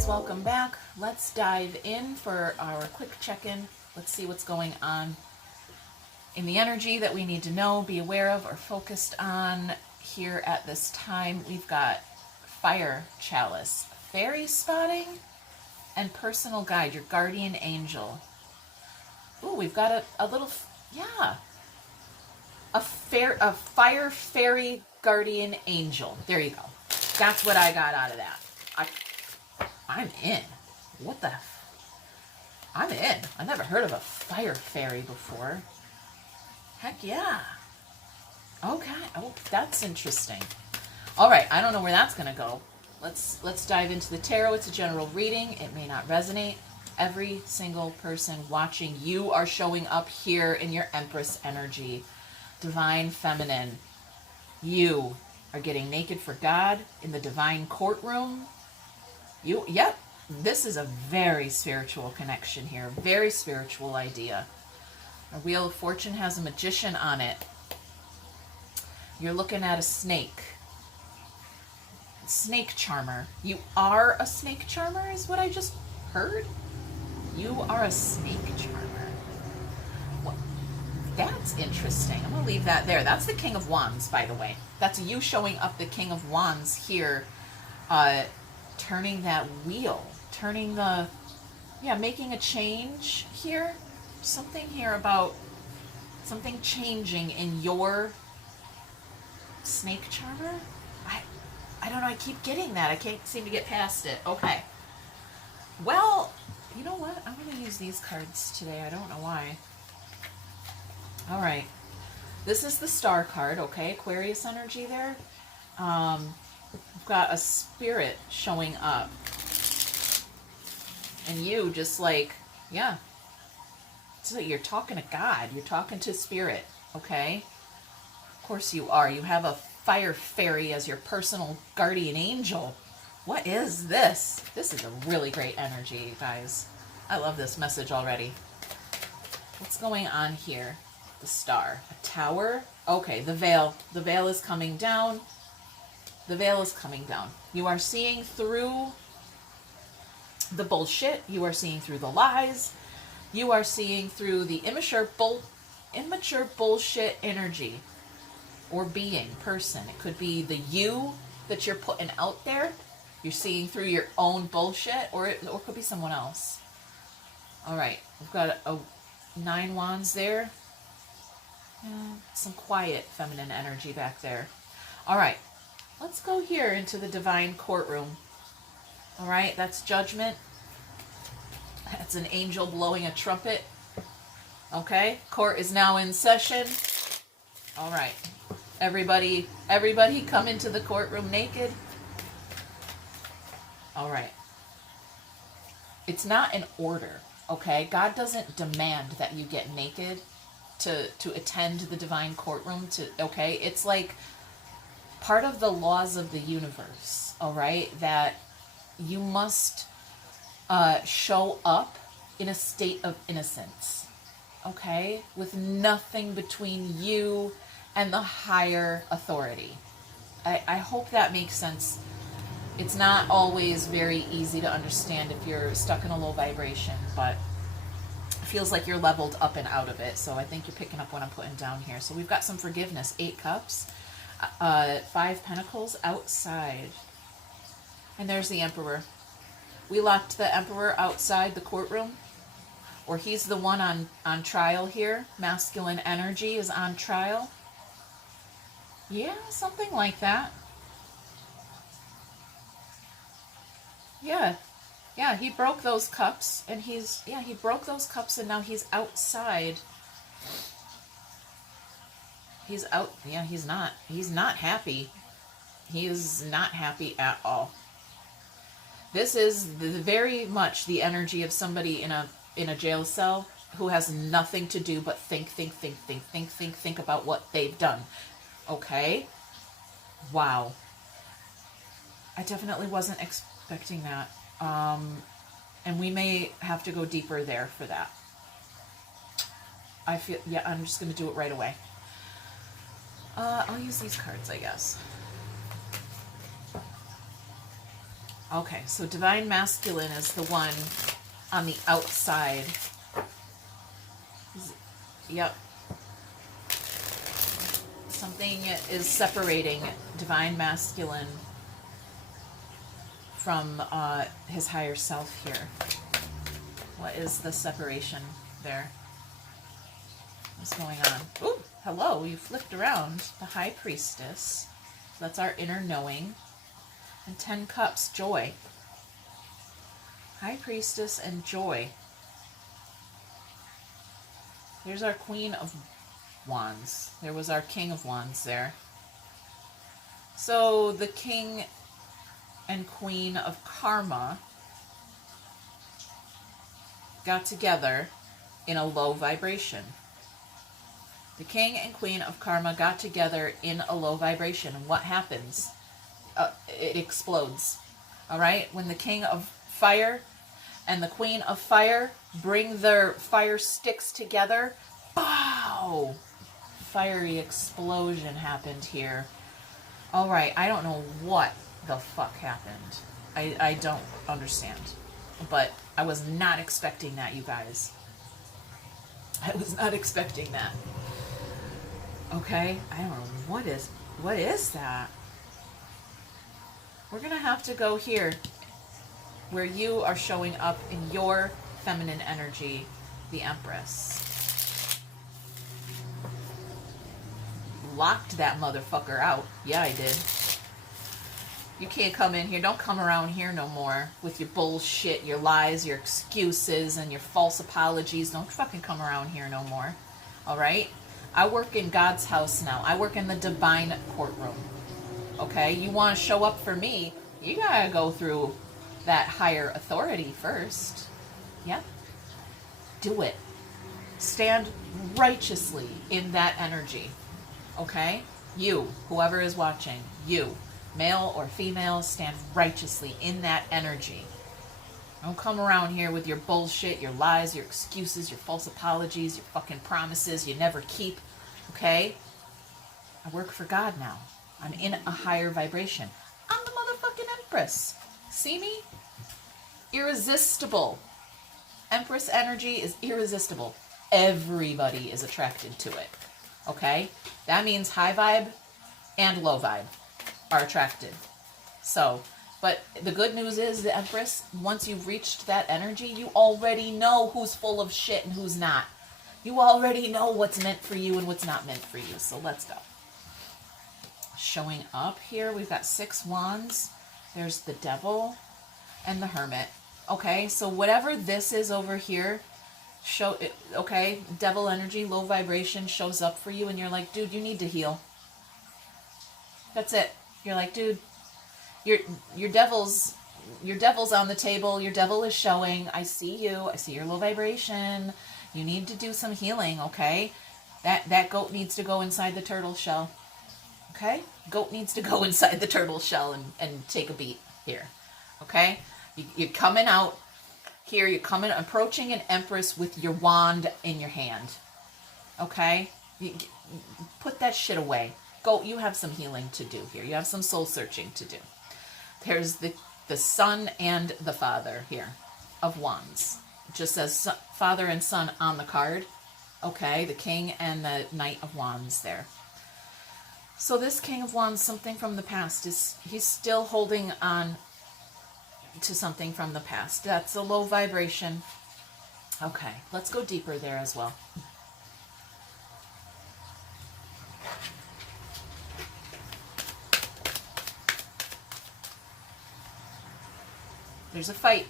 guys, welcome back. Let's dive in for our quick check-in. Let's see what's going on in the energy that we need to know, be aware of, or focused on here at this time. We've got fire chalice, fairy spotting, and personal guide, your guardian angel. Ooh, we've got a little, yeah, a fire fairy guardian angel. There you go. That's what I got out of that. I'm in. What the? I'm in. I've never heard of a fire fairy before. Heck yeah. Okay. Oh, that's interesting. All right. I don't know where that's gonna go. Let's dive into the tarot. It's a general reading. It may not resonate. Every single person watching, you are showing up here in your Empress energy, divine feminine. You are getting naked for God in the divine courtroom. Yep, this is a very spiritual connection here, very spiritual idea. A Wheel of Fortune has a magician on it. You're looking at a snake. Snake charmer. You are a snake charmer is what I just heard. You are a snake charmer. Well, that's interesting. I'm going to leave that there. That's the King of Wands, by the way. That's you showing up the King of Wands here, turning that wheel, turning the, yeah, making a change here. Something here about something changing in your snake charmer. I don't know, I keep getting that. I can't seem to get past it. Okay. Well, you know what? I'm going to use these cards today. I don't know why. All right. This is the Star card, okay? Aquarius energy there. We've got a spirit showing up. And you just like, yeah. So you're talking to God. You're talking to spirit, okay? Of course you are. You have a fire fairy as your personal guardian angel. What is this? This is a really great energy, you guys. I love this message already. What's going on here? The Star. A tower. Okay, the veil. The veil is coming down. The veil is coming down. You are seeing through the bullshit. You are seeing through the lies. You are seeing through the immature bullshit energy or being, person. It could be the you that you're putting out there. You're seeing through your own bullshit, or it could be someone else. All right, we've got a 9 wands there. Some quiet feminine energy back there. All right, let's go here into the divine courtroom. All right, that's judgment. That's an angel blowing a trumpet. Okay, court is now in session. All right, everybody come into the courtroom naked. All right. It's not an order, okay? God doesn't demand that you get naked to attend the divine courtroom, okay? It's like part of the laws of the universe, all right? That you must show up in a state of innocence, okay? With nothing between you and the higher authority. I hope that makes sense. It's not always very easy to understand if you're stuck in a low vibration, but it feels like you're leveled up and out of it. So I think you're picking up what I'm putting down here. So we've got some forgiveness. 8 cups, 5 pentacles outside. And there's the Emperor. We locked the Emperor outside the courtroom, or he's the one on trial here. Masculine energy is on trial. Yeah, something like that. Yeah, he broke those cups, and he broke those cups, and now he's outside. He's out, yeah, he's not happy. He is not happy at all. This is very much the energy of somebody in a jail cell who has nothing to do but think about what they've done. Okay? Wow. I definitely wasn't expecting that. And we may have to go deeper there for that. I feel, yeah, I'm just going to do it right away. I'll use these cards, I guess. Okay, so divine masculine is the one on the outside. Yep. Something is separating divine masculine from his higher self here. What is the separation there? What's going on? Ooh, hello, you flipped around. The High Priestess. That's our inner knowing. And 10 Cups, joy. High Priestess and joy. Here's our Queen of Wands. There was our King of Wands there. So the King and Queen of Karma got together in a low vibration. The King and Queen of Karma got together in a low vibration. And what happens? It explodes. All right? When the King of Fire and the Queen of Fire bring their fire sticks together, pow! Fiery explosion happened here. All right, I don't know what the fuck happened. I don't understand. But I was not expecting that, you guys. I was not expecting that. Okay, I don't know what is that? We're going to have to go here where you are showing up in your feminine energy, the Empress. Locked that motherfucker out. Yeah, I did. You can't come in here. Don't come around here no more with your bullshit, your lies, your excuses, and your false apologies. Don't fucking come around here no more. All right? I work in God's house now. I work in the divine courtroom. Okay? You want to show up for me, you gotta go through that higher authority first. Yeah? Do it. Stand righteously in that energy. Okay? You, whoever is watching, you, male or female, stand righteously in that energy. Don't come around here with your bullshit, your lies, your excuses, your false apologies, your fucking promises you never keep. Okay? I work for God now. I'm in a higher vibration. I'm the motherfucking Empress. See me? Irresistible. Empress energy is irresistible. Everybody is attracted to it. Okay? That means high vibe and low vibe are attracted. So, but the good news is, the Empress, once you've reached that energy, you already know who's full of shit and who's not. You already know what's meant for you and what's not meant for you. So let's go. Showing up here, we've got 6 wands. There's the Devil and the Hermit. Okay, so whatever this is over here, okay, devil energy, low vibration shows up for you, and you're like, dude, you need to heal. That's it. You're like, dude, your devil's on the table. Your devil is showing. I see you. I see your low vibration. You need to do some healing. Okay, that goat needs to go inside the turtle shell. Okay, goat needs to go inside the turtle shell and take a beat here. Okay, you're coming out here. You're approaching an Empress with your wand in your hand. Okay, you put that shit away. Goat, you have some healing to do here. You have some soul searching to do. There's the Son and the Father here of Wands. It just says Father and Son on the card. Okay, the King and the Knight of Wands there. So this King of Wands, something from the past, he's still holding on to something from the past. That's a low vibration. Okay, let's go deeper there as well. There's a fight.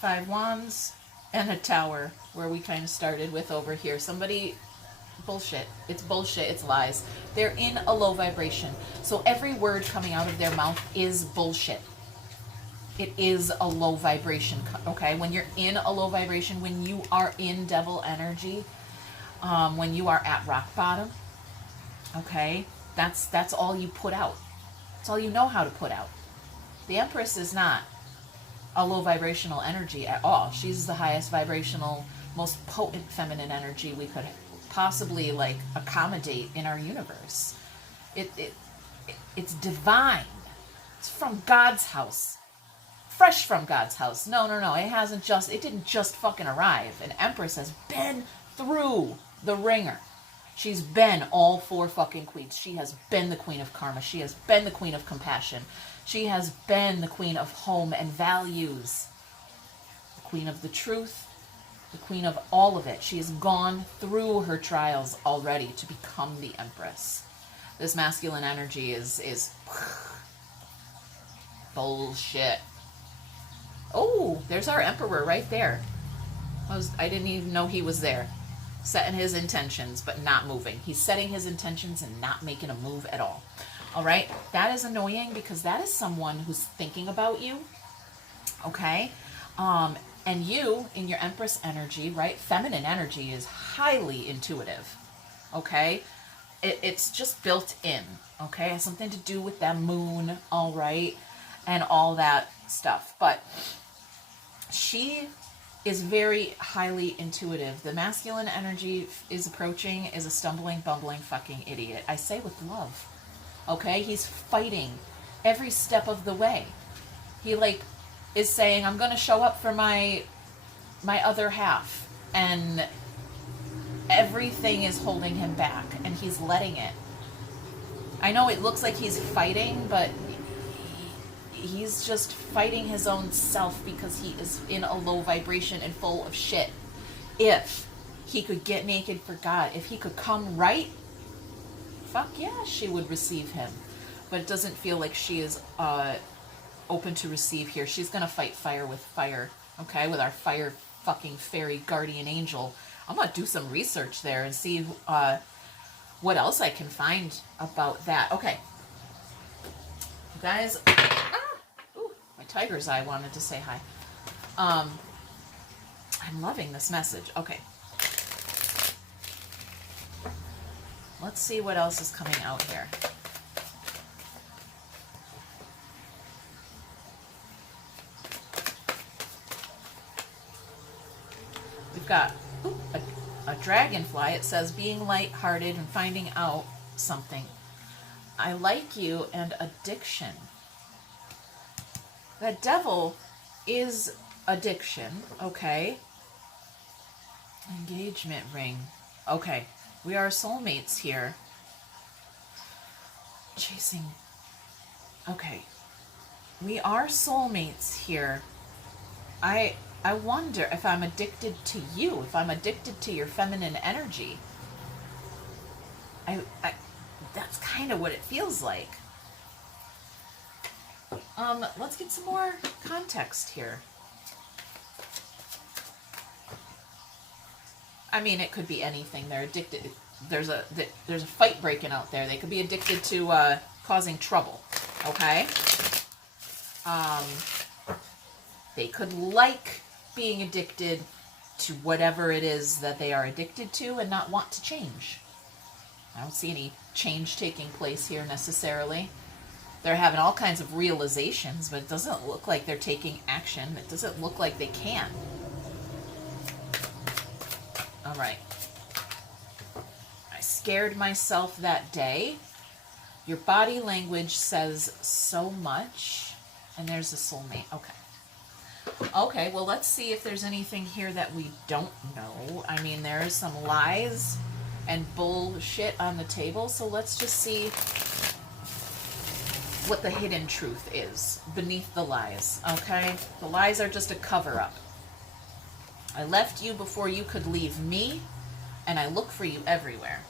5 wands and a tower, where we kind of started with over here. Somebody... bullshit. It's bullshit. It's lies. They're in a low vibration. So every word coming out of their mouth is bullshit. It is a low vibration. Okay? When you're in a low vibration, when you are in devil energy, when you are at rock bottom, okay, that's all you put out. That's all you know how to put out. The Empress is not a low vibrational energy at all. She's the highest vibrational, most potent feminine energy we could possibly like accommodate in our universe. It's divine. It's from God's house. fresh from God's house. No, no, no. It didn't just fucking arrive. An empress has been through the ringer. She's been all 4 fucking queens. She has been the queen of karma. She has been the queen of compassion. She has been the queen of home and values. The queen of the truth. The queen of all of it. She has gone through her trials already to become the empress. This masculine energy is bullshit. Oh, there's our emperor right there. I didn't even know he was there. Setting his intentions, but not moving. He's setting his intentions and not making a move at all. All right? That is annoying because that is someone who's thinking about you. Okay? And you, in your Empress energy, right? Feminine energy is highly intuitive. Okay? It's just built in. Okay? It has something to do with that moon, all right? And all that stuff. But she is very highly intuitive. The masculine energy is approaching is a stumbling, bumbling fucking idiot. I say with love. Okay? He's fighting every step of the way. He is saying, I'm going to show up for my other half. And everything is holding him back. And he's letting it. I know it looks like he's fighting, but he's just fighting his own self because he is in a low vibration and full of shit. If he could get naked for God, if he could come right, fuck yeah, she would receive him. But it doesn't feel like she is open to receive here. She's going to fight fire with fire, okay, with our fire fucking fairy guardian angel. I'm going to do some research there and see what else I can find about that. Okay. You guys... Tiger's eye wanted to say hi. I'm loving this message. Okay. Let's see what else is coming out here. We've got a dragonfly. It says being lighthearted and finding out something. I like you and addiction. The devil is addiction, okay? Engagement ring. Okay, we are soulmates here. Chasing. Okay. We are soulmates here. I wonder if I'm addicted to you, if I'm addicted to your feminine energy. That's kind of what it feels like. Let's get some more context here. I mean, it could be anything. They're addicted. There's a fight breaking out there. They could be addicted to causing trouble. Okay. They could like being addicted to whatever it is that they are addicted to and not want to change. I don't see any change taking place here necessarily. They're having all kinds of realizations, but it doesn't look like they're taking action. It doesn't look like they can. All right. I scared myself that day. Your body language says so much. And there's a soulmate. Okay. Okay, well, let's see if there's anything here that we don't know. I mean, there is some lies and bullshit on the table, so let's just see what the hidden truth is beneath the lies, okay? The lies are just a cover-up. I left you before you could leave me, and I look for you everywhere.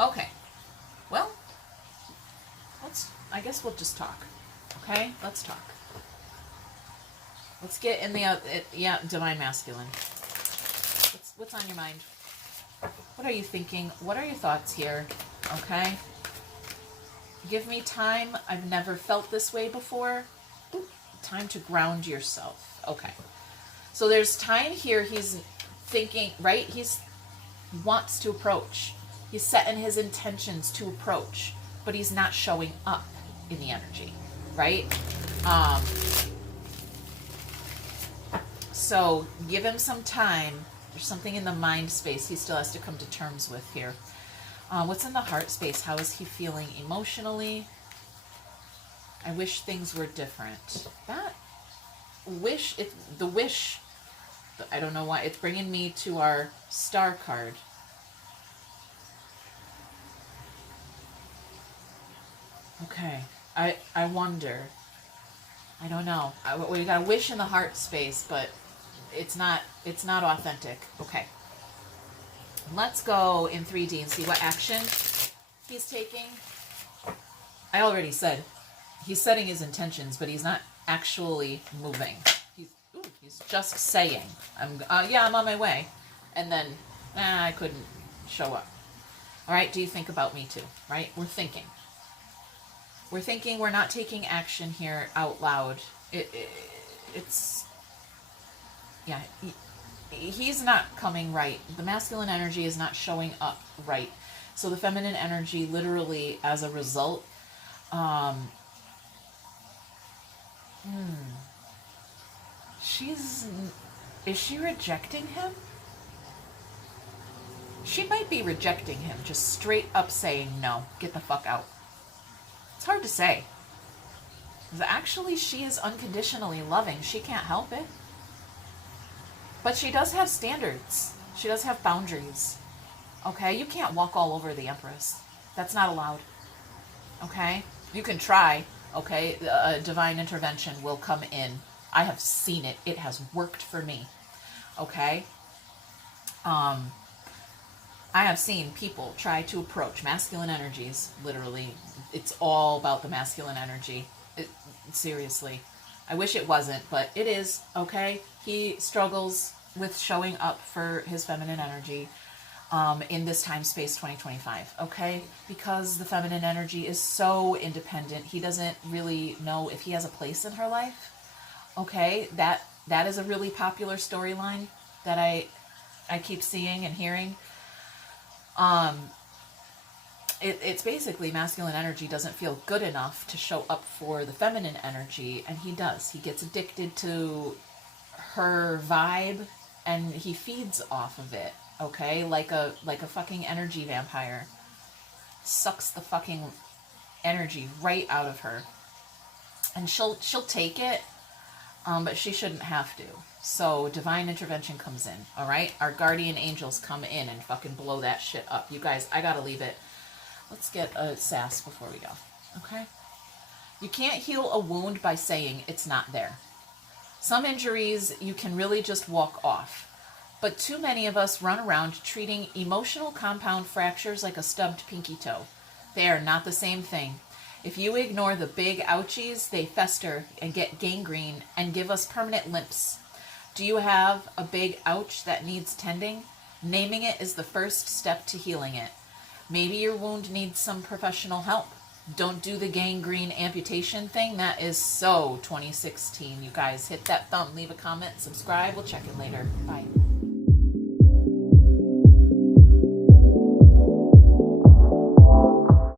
Okay. Well, I guess we'll just talk, okay? Let's talk. Let's get in the, divine masculine. What's on your mind? What are you thinking? What are your thoughts here, okay? Give me time. I've never felt this way before. Time to ground yourself. Okay. So there's time here. He's thinking, right? He wants to approach. He's setting his intentions to approach, but he's not showing up in the energy, right? So give him some time. There's something in the mind space he still has to come to terms with here. What's in the heart space? How is he feeling emotionally? I wish things were different. That wish, the wish, I don't know why, it's bringing me to our star card. Okay, I wonder. I don't know. We got a wish in the heart space, but it's not authentic. Okay. Let's go in 3D and see what action he's taking. I already said he's setting his intentions, but he's not actually moving. He's just saying, I'm on my way. And then, I couldn't show up. All right, do you think about me too, right? We're thinking. We're thinking, we're not taking action here out loud. It's, yeah, he's not coming right. The masculine energy is not showing up right. So the feminine energy, literally, as a result, is she rejecting him? She might be rejecting him, just straight up saying, no, get the fuck out. It's hard to say. Actually, she is unconditionally loving. She can't help it. But she does have standards. She does have boundaries. Okay? You can't walk all over the Empress. That's not allowed. Okay? You can try. Okay? A divine intervention will come in. I have seen it. It has worked for me. Okay? I have seen people try to approach masculine energies, literally. It's all about the masculine energy. Seriously. I wish it wasn't, but it is, okay? He struggles with showing up for his feminine energy in this time space 2025, okay? Because the feminine energy is so independent. He doesn't really know if he has a place in her life, okay? That is a really popular storyline that I keep seeing and hearing. It's basically masculine energy doesn't feel good enough to show up for the feminine energy, and he does. He gets addicted to her vibe, and he feeds off of it, okay? Like a fucking energy vampire. Sucks the fucking energy right out of her. And she'll take it, but she shouldn't have to. So divine intervention comes in, all right? Our guardian angels come in and fucking blow that shit up. You guys, I gotta leave it. Let's get a sass before we go, okay? You can't heal a wound by saying it's not there. Some injuries you can really just walk off. But too many of us run around treating emotional compound fractures like a stubbed pinky toe. They are not the same thing. If you ignore the big ouchies, they fester and get gangrene and give us permanent limps. Do you have a big ouch that needs tending? Naming it is the first step to healing it. Maybe your wound needs some professional help. Don't do the gangrene amputation thing. That is so 2016. You guys, hit that thumb, leave a comment, subscribe. We'll check in later. Bye.